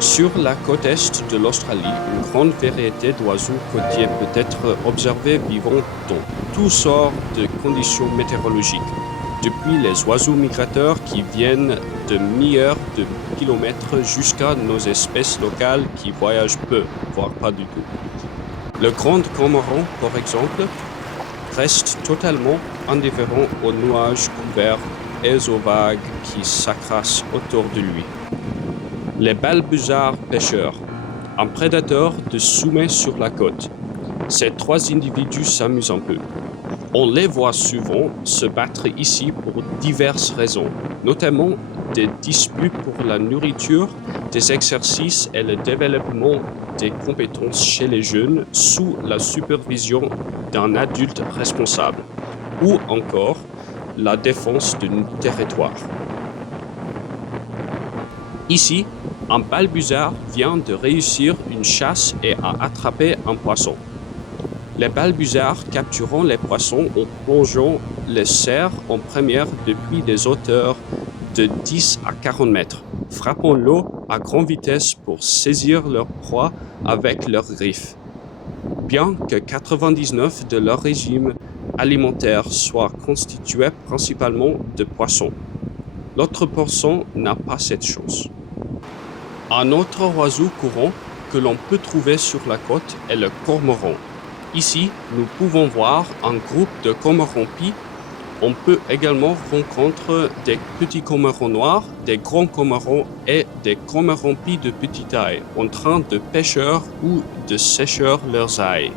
Sur la côte est de l'Australie, une grande variété d'oiseaux côtiers peut être observée vivant dans toutes sortes de conditions météorologiques, depuis les oiseaux migrateurs qui viennent de milliers de kilomètres jusqu'à nos espèces locales qui voyagent peu, voire pas du tout. Le grand cormoran, par exemple, reste totalement indifférent aux nuages couverts et aux vagues qui s'accrassent autour de lui. Les balbuzards pêcheurs, un prédateur de sommet sur la côte. Ces trois individus s'amusent un peu. On les voit souvent se battre ici pour diverses raisons, notamment des disputes pour la nourriture, des exercices et le développement des compétences chez les jeunes sous la supervision d'un adulte responsable, ou encore la défense d'un territoire. Ici, un balbuzard vient de réussir une chasse et a attrapé un poisson. Les balbuzards capturent les poissons en plongeant les cerfs en première depuis des hauteurs de 10 à 40 mètres, frappant l'eau à grande vitesse pour saisir leur proie avec leurs griffes. Bien que 99% de leur régime alimentaire soit constitué principalement de poissons, l'autre pourcent n'a pas cette chance. Un autre oiseau courant que l'on peut trouver sur la côte est le cormoran. Ici, nous pouvons voir un groupe de cormorans pies. On peut également rencontrer des petits cormorans noirs, des grands cormorans et des cormorans pies de petite taille, en train de pêcher ou de sécher leurs ailes.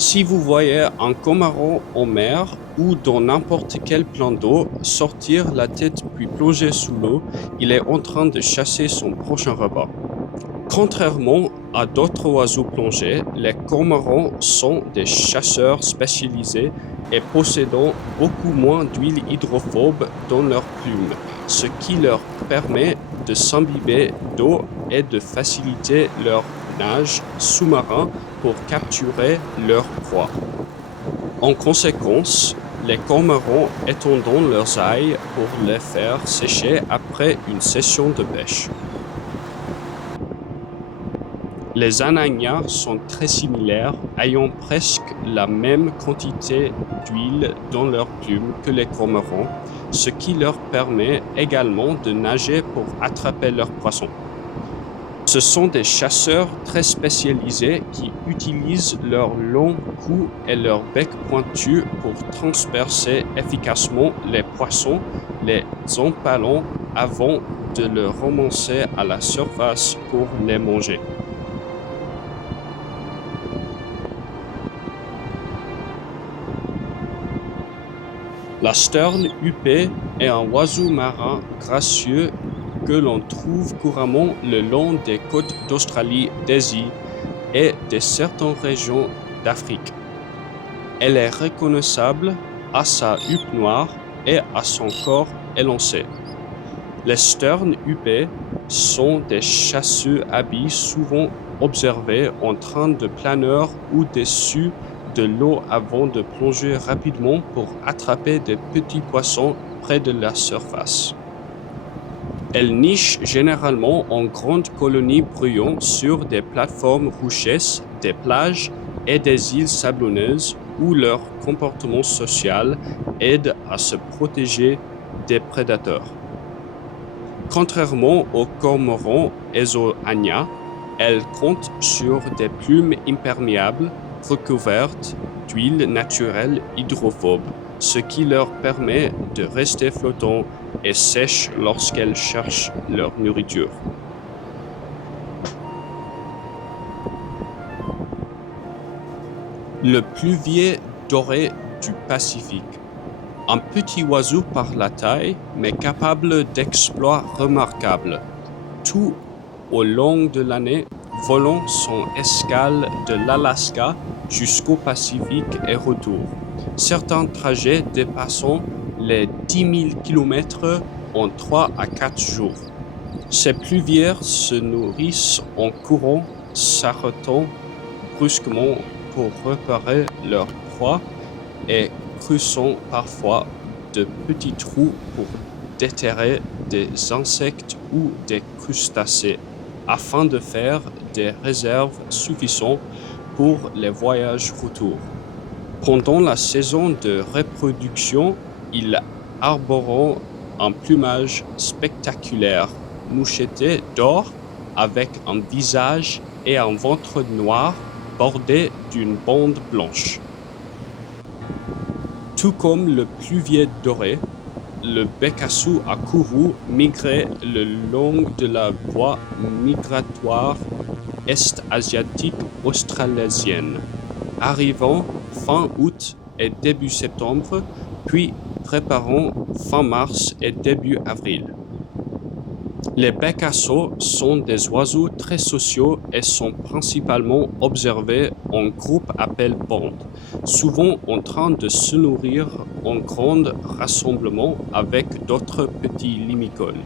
Si vous voyez un cormoran en mer ou dans n'importe quel plan d'eau sortir la tête puis plonger sous l'eau, il est en train de chasser son prochain repas. Contrairement à d'autres oiseaux plongés, les cormorans sont des chasseurs spécialisés et possédant beaucoup moins d'huile hydrophobe dans leurs plumes, ce qui leur permet de s'imbiber d'eau et de faciliter leur nage sous-marin pour capturer leur proie. En conséquence, les cormorans étendent leurs ailes pour les faire sécher après une session de pêche. Les anagnats sont très similaires, ayant presque la même quantité d'huile dans leurs plumes que les cormorans, ce qui leur permet également de nager pour attraper leurs poissons. Ce sont des chasseurs très spécialisés qui utilisent leur long cou et leur bec pointu pour transpercer efficacement les poissons, les empalant avant de les ramasser à la surface pour les manger. La sterne huppée est un oiseau marin gracieux que l'on trouve couramment le long des côtes d'Australie, d'Asie et de certaines régions d'Afrique. Elle est reconnaissable à sa huppe noire et à son corps élancé. Les sternes huppées sont des chasseurs habiles souvent observés en train de planer au-dessus de l'eau avant de plonger rapidement pour attraper des petits poissons près de la surface. Elles nichent généralement en grandes colonies bruyant sur des plateformes rocheuses, des plages et des îles sablonneuses où leur comportement social aide à se protéger des prédateurs. Contrairement aux cormorans et aux agnats, elles comptent sur des plumes imperméables recouvertes d'huile naturelle hydrophobe, ce qui leur permet de rester flottants et sèches lorsqu'elles cherchent leur nourriture. Le pluvier doré du Pacifique. Un petit oiseau par la taille, mais capable d'exploits remarquables. Tout au long de l'année, volant son escale de l'Alaska jusqu'au Pacifique et retour. Certains trajets dépassant les 10 000 km en 3 à 4 jours. Ces pluvières se nourrissent en courant, s'arrêtant brusquement pour repérer leur proie et creusant parfois de petits trous pour déterrer des insectes ou des crustacés afin de faire des réserves suffisantes pour les voyages retour. Pendant la saison de reproduction, ils arborent un plumage spectaculaire, moucheté d'or avec un visage et un ventre noir bordé d'une bande blanche. Tout comme le pluvier doré, le bécassou à Kourou migrait le long de la voie migratoire est-asiatique australasienne, arrivant fin août et début septembre, puis préparant fin mars et début avril. Les bécassos sont des oiseaux très sociaux et sont principalement observés en groupe appelé bande, souvent en train de se nourrir en grand rassemblement avec d'autres petits limicoles.